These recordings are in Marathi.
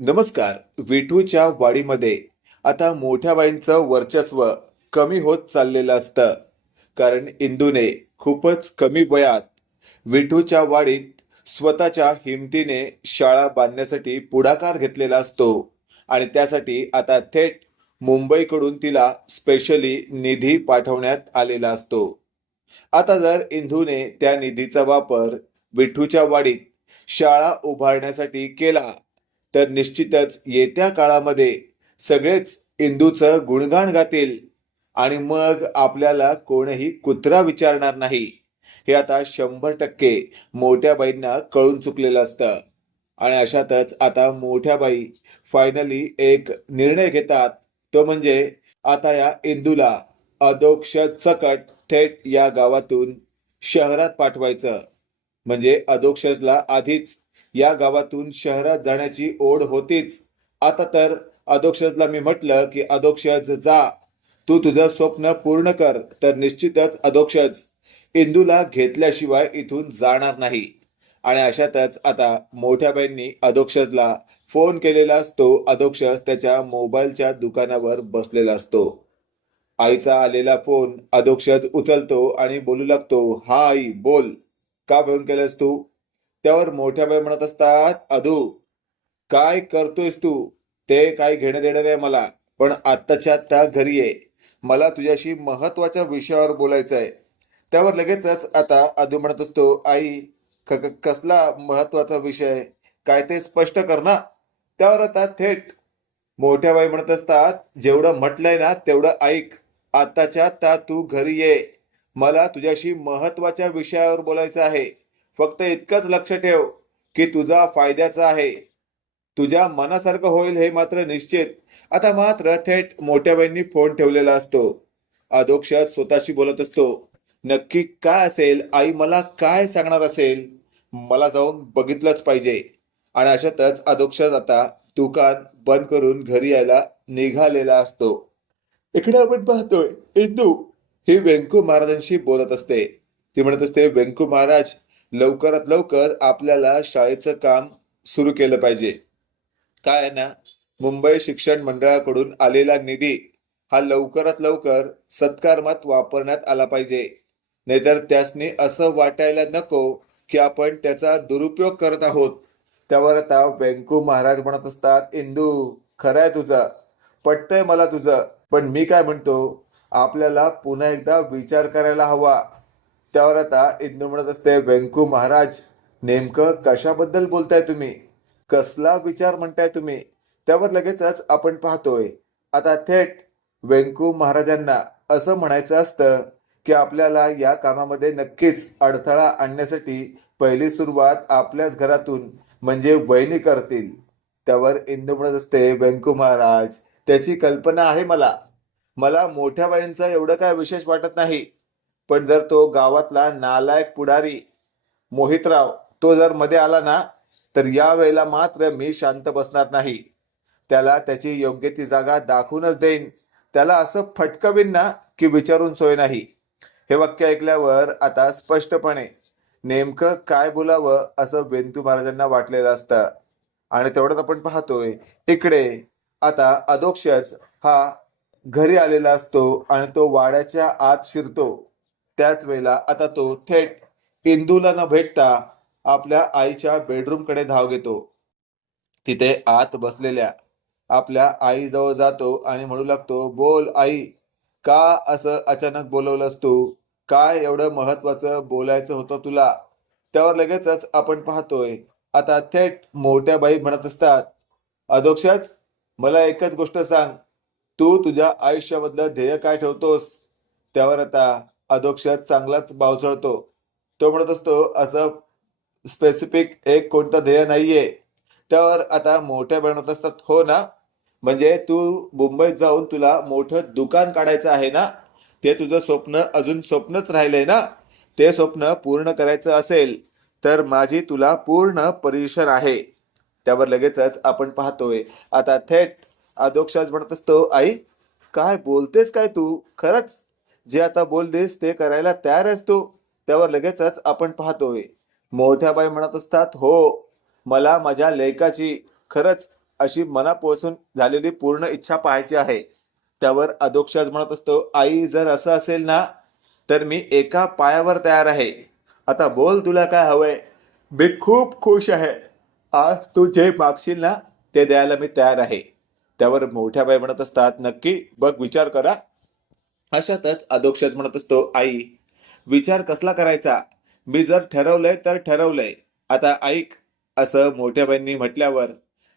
नमस्कार विठूच्या वाडीमध्ये आता मोठ्या बाईंचं वर्चस्व कमी होत चाललेलं असतं. कारण इंदूने खूपच कमी वयात विठूच्या वाडीत स्वतःच्या हिमतीने शाळा बांधण्यासाठी पुढाकार घेतलेला असतो. आणि त्यासाठी आता थेट मुंबईकडून तिला स्पेशली निधी पाठवण्यात आलेला असतो. आता जर इंदूने त्या निधीचा वापर विठूच्या वाडीत शाळा उभारण्यासाठी केला तर निश्चितच येत्या काळामध्ये सगळेच इंदूचं गुणगान गातील आणि मग आपल्याला कोणीही कुत्रा विचारणार नाही. हे आता शंभर टक्के मोठ्या बाईंना कळून चुकलेलं असतं. आणि अशातच आता मोठ्या बाई फायनली एक निर्णय घेतात. तो म्हणजे आता या इंदूला अधोक्ष सकट थेट या गावातून शहरात पाठवायचं. म्हणजे अधोक्षजला आधीच या गावातून शहरात जाण्याची ओढ होतीच. आता तर अधोक्षजला मी म्हटलं की अधोक्षज जा. तू तुझं स्वप्न पूर्ण कर. तर निश्चितच अधोक्षज. इंदूला घेतल्याशिवाय इथून जाणार नाही. आणि अशातच आता मोठ्या बहिणी अधोक्षजला फोन केलेला असतो. अधोक्षज त्याच्या मोबाईलच्या दुकानावर बसलेला असतो. आईचा आलेला फोन अधोक्षज उचलतो आणि बोलू लागतो हा आई बोल. का फोन केलास तू? त्यावर मोठ्या बाई म्हणत असतात अधू काय करतोयस तू? ते काय घेणं देणं नाही मला पण आत्ताच्या आत्ता घरी ये. मला तुझ्याशी महत्त्वाच्या विषयावर बोलायचं आहे त्यावर लगेचच आता अधू म्हणत असतो आई क कसला महत्त्वाचा विषय? काय ते स्पष्ट कर ना. त्यावर आता थेट मोठ्या बाई म्हणत असतात जेवढं म्हटलंय ना तेवढं ऐक. आत्ताच्या आत्ता तू घरी ये. मला तुझ्याशी महत्त्वाच्या विषयावर बोलायचं आहे. फक्त इतकंच लक्ष ठेव की तुझा फायद्याचा आहे. तुझ्या मनासारखं होईल हे मात्र निश्चित. आता मात्र थेट मोठ्या बहिणी फोन ठेवलेला असतो. अधोक्षात स्वतःशी बोलत असतो नक्की काय असेल? आई मला काय सांगणार असेल? मला जाऊन बघितलंच पाहिजे. आणि अशातच अधोक्षात आता दुकान बंद करून घरी यायला निघालेला असतो. इकडे आपण पाहतोय. इंदू. ही व्यंकू महाराजांशी बोलत असते. ती म्हणत असते व्यंकू महाराज लवकरात लवकर आपल्याला शाळेचं काम सुरू केलं पाहिजे. काय आहे ना? मुंबई शिक्षण मंडळाकडून आलेला निधी हा लवकरात लवकर सत्कारमात वापरण्यात आला पाहिजे. नाहीतर त्यासनी असं वाटायला नको की आपण त्याचा दुरुपयोग करत आहोत. त्यावर आता व्यंकू महाराज म्हणत असतात इंदू खरं आहे तुझं. पटतंय मला तुझं. पण मी काय म्हणतो? आपल्याला पुन्हा एकदा विचार करायला हवा. त्यावर आता इंदू म्हणत असते व्यंकू महाराज नेमकं कशाबद्दल बोलताय तुम्ही? कसला विचार म्हणताय तुम्ही? त्यावर लगेचच आपण पाहतोय आता थेट व्यंकू महाराजांना असं म्हणायचं असतं की आपल्याला या कामामध्ये नक्कीच अडथळा आणण्यासाठी पहिली सुरुवात आपल्याच घरातून म्हणजे वहिनी करतील. त्यावर इंदू म्हणत असते व्यंकू महाराज त्याची कल्पना आहे मला. मला मोठ्या बाईंचा एवढं काय विशेष वाटत नाही. पण जर तो गावातला नालायक पुढारी मोहितराव तो जर मध्ये आला ना तर या वेळेला मात्र मी शांत बसणार नाही. त्याला त्याची योग्य ती जागा दाखवूनच देईन. त्याला असं फटकवीन ना की विचारून सोय नाही. हे वाक्य ऐकल्यावर आता स्पष्टपणे नेमकं काय बोलावं असं बेंतू महाराजांना वाटलेलं असतं. आणि तेवढंच आपण पाहतोय इकडे आता अदोक्षच हा घरी आलेला असतो आणि तो वाड्याच्या आत शिरतो. त्याच वेळेला आता तो थेट इंदूला न भेटता आपल्या आईच्या बेडरूमकडे धाव घेतो. तिथे आत बसलेल्या आपल्या आईजवळ जातो आणि म्हणू लागतो बोल आई का असं अचानक बोलवलंस तू? काय एवढं महत्वाचं बोलायचं होतं तुला? त्यावर लगेचच आपण पाहतोय आता थेट मोठ्या बाई म्हणत असतात अधोक्षच मला एकच गोष्ट सांग. तू तुझ्या आयुष्यामधलं ध्येय काय ठेवतोस? त्यावर आता अधोक्षात चांगलाच बावचळतो तो म्हणत असतो असं स्पेसिफिक एक कोणतं ध्येय नाहीये. त्यावर आता मोठ्या बनवत असतात हो ना? म्हणजे तू मुंबईत जाऊन तुला मोठं दुकान काढायचं आहे ना? ते तुझं स्वप्न अजून स्वप्नच राहिलंय ना? ते स्वप्न पूर्ण करायचं असेल तर माझी तुला पूर्ण परिशन आहे. त्यावर लगेचच आपण पाहतोय. आता थेट अधोक्षाच म्हणत असतो आई काय बोलतेस काय तू? खरंच जे आता बोलतेस ते करायला तयार आहेस तू? त्यावर लगेचच आपण पाहतोय. मोठ्या बाई म्हणत असतात हो मला माझ्या लेखाची खरंच अशी मनापासून झालेली पूर्ण इच्छा पाहायची आहे. त्यावर अधोक्षाज म्हणत असतो आई जर असं असेल ना तर मी एका पायावर तयार आहे. आता बोल तुला काय हवंय? मी खूप खुश आहे. आज तू जे मागशील ना ते द्यायला मी तयार आहे. त्यावर मोठ्या बाई म्हणत असतात नक्की बघ विचार करा. अशातच अधोक्षज म्हणत असतो आई विचार कसला करायचा? मी जर ठरवलंय तर ठरवलंय. आता ऐक असं मोठ्या बाईंनी म्हटल्यावर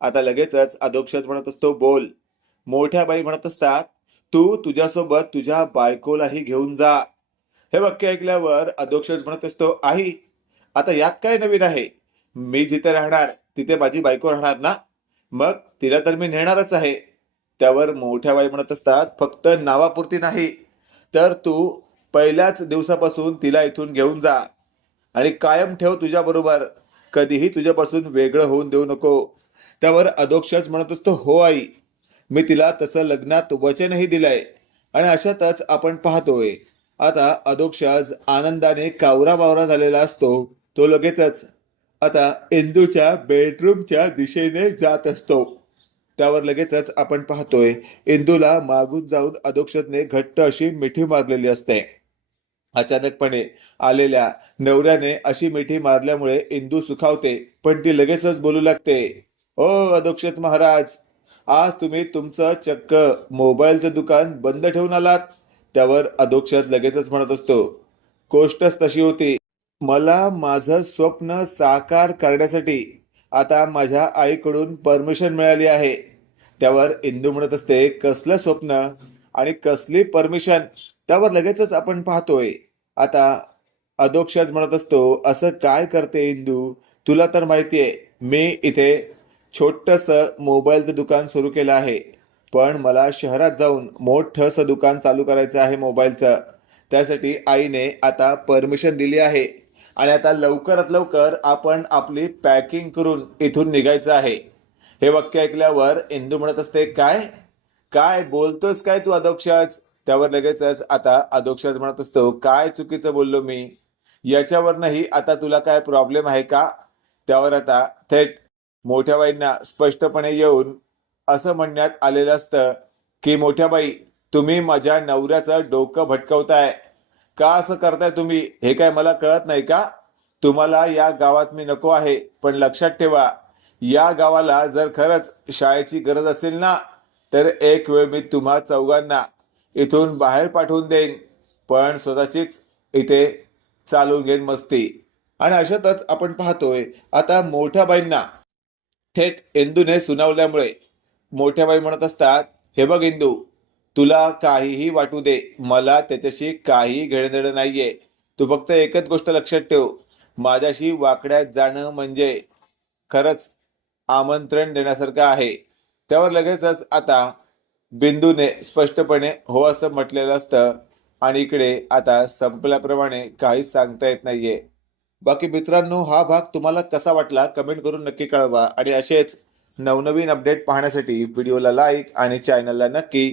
आता लगेचच अधोक्षज म्हणत असतो बोल. मोठ्या बाई म्हणत असतात तू तुझ्यासोबत तुझ्या बायकोलाही घेऊन जा. हे वाक्य ऐकल्यावर अधोक्षज म्हणत असतो आई आता यात काय नवीन आहे? मी जिथे राहणार तिथे माझी बायको राहणार ना? मग तिला तर मी नेणारच आहे. त्यावर मोठ्या बाई म्हणत असतात फक्त नावापुरती नाही तर तू पहिल्याच दिवसापासून तिला इथून घेऊन जा आणि कायम ठेव तुझ्याबरोबर कधीही तुझ्यापासून वेगळं होऊन देऊ नको. त्यावर अधोक्षज म्हणत असतो हो आई मी तिला तसं लग्नात वचनही दिलंय आणि अशातच आपण पाहतोय. आता अधोक्षज आनंदाने कावरा बावरा झालेला असतो तो लगेचच आता इंदूच्या बेडरूमच्या दिशेने जात असतो. त्यावर लगेचच आपण पाहतोय इंदूला मागून जाऊन अधोक्षतने घट्ट अशी मिठी मारलेली असते. अचानकपणे आलेल्या नवऱ्याने अशी मिठी मारल्यामुळे इंदू सुखावते पण ती लगेचच बोलू लागते ओ अधोक्षत महाराज आज तुम्ही तुमचं चक्क मोबाईलचं दुकान बंद ठेवून आलात? त्यावर अधोक्षत लगेचच म्हणत असतो. गोष्टच तशी होती. मला माझं स्वप्न साकार करण्यासाठी आता माझ्या आईकडून परमिशन मिळाली आहे. त्यावर इंदू म्हणत असते कसलं स्वप्न आणि कसली परमिशन? त्यावर लगेचच आपण पाहतोय. आता अधोक्षज म्हणत असतो असं काय करते इंदू? तुला तर माहिती आहे मी इथे छोटस मोबाईलचं दुकान सुरू केलं आहे. पण मला शहरात जाऊन मोठंसं दुकान चालू करायचं आहे मोबाईलचं. त्यासाठी आईने आता परमिशन दिली आहे. आणि आता लवकरात लवकर आपण आपली पॅकिंग करून इथून निघायचं आहे. हे वाक्य ऐकल्यावर इंदू म्हणत असते काय? काय बोलतोस काय तू अधोक्षज? त्यावर लगेचच आता अधोक्षज म्हणत असतो काय चुकीचं बोललो मी? याच्यावरनंही आता तुला काय प्रॉब्लेम आहे का? त्यावर आता थेट मोठ्या बाईंना स्पष्टपणे येऊन असं म्हणण्यात आलेलं असतं की मोठ्या बाई तुम्ही माझ्या नवऱ्याचं डोकं भटकवताय. का असं करताय तुम्ही? हे काय मला कळत नाही का? तुम्हाला या गावात मी नको आहे पण लक्षात ठेवा या गावाला जर खरंच शाळेची गरज असेल ना तर एक वेळ मी तुम्हा चौघांना इथून बाहेर पाठवून देईन पण स्वतःचीच इथे चालून घेईन मस्ती. आणि अशातच आपण पाहतोय आता मोठ्या बाईंना थेट इंदूने सुनावल्यामुळे मोठ्या बाई म्हणत असतात हे बघ इंदू तुला काहीही वाटू दे मला त्याच्याशी काही घेणं नाहीये. तू फक्त एकच गोष्ट लक्षात ठेव. माझ्याशी वाकड्यात जाणं म्हणजे खरंच आमंत्रण देण्यासारखं आहे. त्यावर लगेचच आता बिंदूने स्पष्टपणे हो असं म्हटलेलं असतं आणि इकडे आता संपल्याप्रमाणे काहीच सांगता येत नाहीये. बाकी मित्रांनो हा भाग तुम्हाला कसा वाटला कमेंट करून नक्की कळवा आणि असेच नवनवीन अपडेट पाहण्यासाठी व्हिडिओला लाईक आणि चॅनलला नक्की